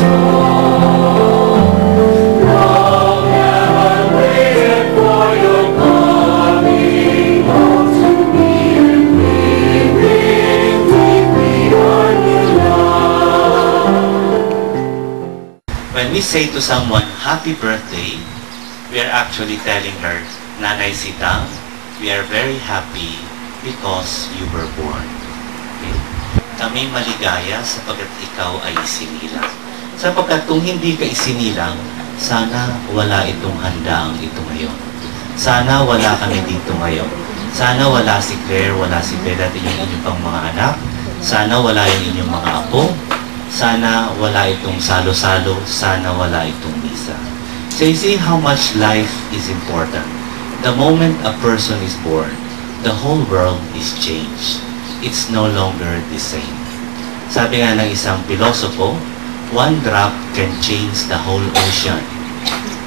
When we say to someone, happy birthday, we are actually telling her, Nanay Sitang, we are very happy because you were born. Okay? Kami maligaya sapagkat ikaw ay isinilang. Sapagkat kung hindi ka isinilang, sana wala itong handaang ito ngayon. Sana wala kami dito ngayon. Sana wala si Claire, wala si Bella at yung inyong pang mga anak. Sana wala yung inyong mga apo. Sana wala itong salo-salo. Sana wala itong misa. So you see how much life is important. The moment a person is born, the whole world is changed. It's no longer the same. Sabi nga ng isang pilosopo, one drop can change the whole ocean.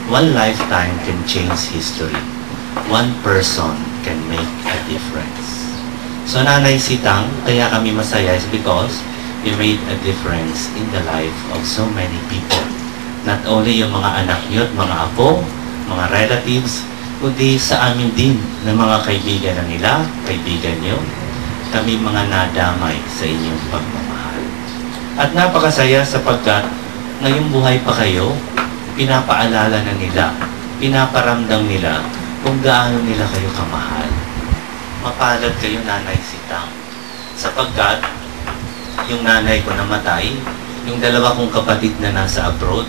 One lifetime can change history. One person can make a difference. So Nanay Sitang, kaya kami masaya is because you made a difference in the life of so many people. Not only yung mga anak niyo at mga apo, mga relatives, kundi sa amin din ng mga kaibigan na nila, kaibigan niyo, kami mga nadamay sa inyong pagmamahal. At napakasaya sapagkat ngayong buhay pa kayo, pinapaalala na nila, pinaparamdam nila kung gaano nila kayo kamahal. Mapalad kayo, Nanay Sitang, sapagkat yung nanay ko namatay, yung dalawa kong kapatid na nasa abroad,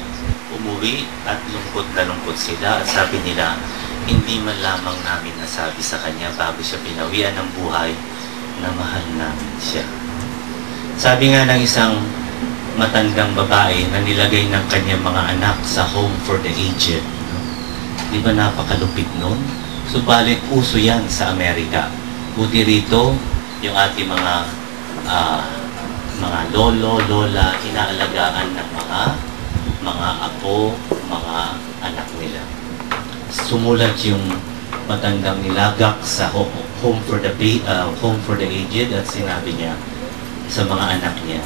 umuwi at lungkot na lungkot sila at sabi nila, hindi man lamang namin nasabi sa kanya bago siya pinawian ng buhay na mahal namin siya. Sabi nga ng isang matandang babae na nilagay ng kanyang mga anak sa home for the aged. Di ba napakalupit nun? Subalit uso yan sa Amerika. Buti rito, yung ating mga lolo, lola, inaalagaan ng mga apo, mga anak nila. Sumulat yung matandang nilagak sa home for the aged at sinabi niya sa mga anak niya,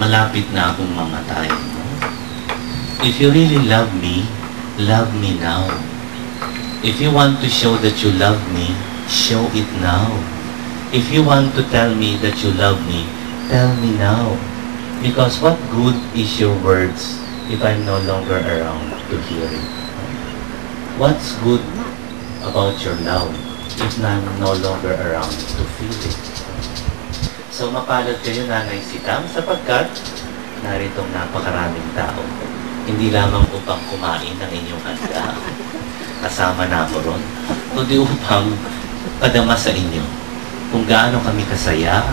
malapit na akong mamatay. If you really love me now. If you want to show that you love me, show it now. If you want to tell me that you love me, tell me now. Because what good is your words if I'm no longer around to hear it? What's good about your love if I'm no longer around to feel it? So mapalad kayo, Nanay Sitang, sapagkat naritong napakaraming tao. Hindi lamang upang kumain ng inyong handa, kasama na ako ron, kundi upang padama sa inyo kung gaano kami kasaya,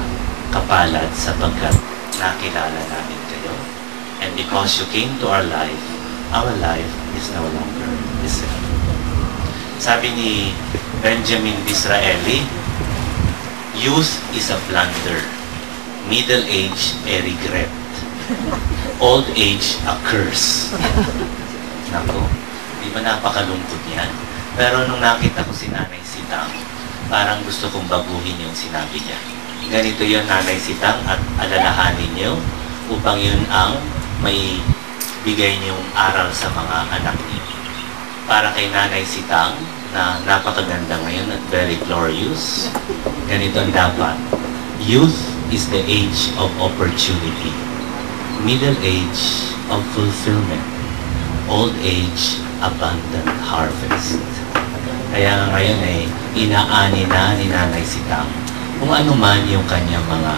kapalad sapagkat nakilala namin kayo. And because you came to our life is no longer the same. Sabi ni Benjamin Disraeli, youth is a plunder, middle age a regret, old age a curse. Nako, di ba napakalungkot yan? Pero nung nakita ko si Nanay Sitang, parang gusto kong baguhin yung sinabi niya. Ganito yun, Nanay Sitang, at alalahanin niyo upang yun ang may bigay niyong aral sa mga anak niyo. Para kay Nanay Sitang, na napakaganda ngayon at very glorious, ganito ang dapat. Youth is the age of opportunity. Middle age of fulfillment. Old age, abundant harvest. Kaya ngayon ay inaani na ni Nanay Sitang kung ano man yung kanyang mga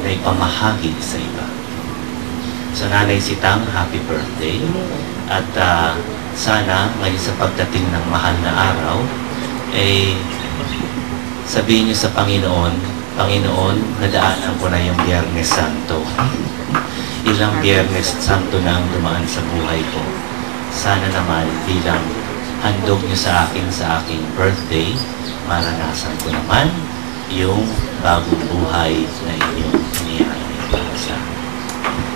naipamahagi sa iba. So Nanay Sitang, happy birthday. At sana ngayon sa pagdating ng mahal na araw, sabihin niyo sa Panginoon, Panginoon, nadaanan ko na yung Biyernes Santo. Ilang Biyernes Santo na ang dumaan sa buhay ko. Sana naman bilang handog niyo sa aking birthday, maranasan ko naman yung bagong buhay na inyong inihain para sa akin.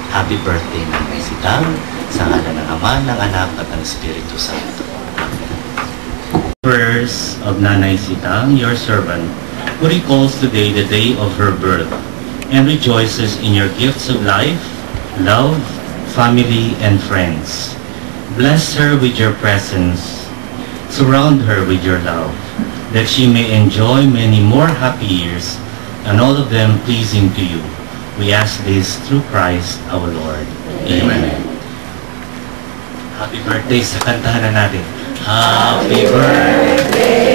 Happy birthday, Nanay Sitang, sa ngalan ng Ama, ng Anak, at ng Espiritu Santo. Verse of Nanay Sitang, your servant, who recalls today the day of her birth, and rejoices in your gifts of life, love, family, and friends. Bless her with your presence. Surround her with your love, that she may enjoy many more happy years, and all of them pleasing to you. We ask this through Christ our Lord. Amen. Happy birthday sa kantahan na natin. Happy birthday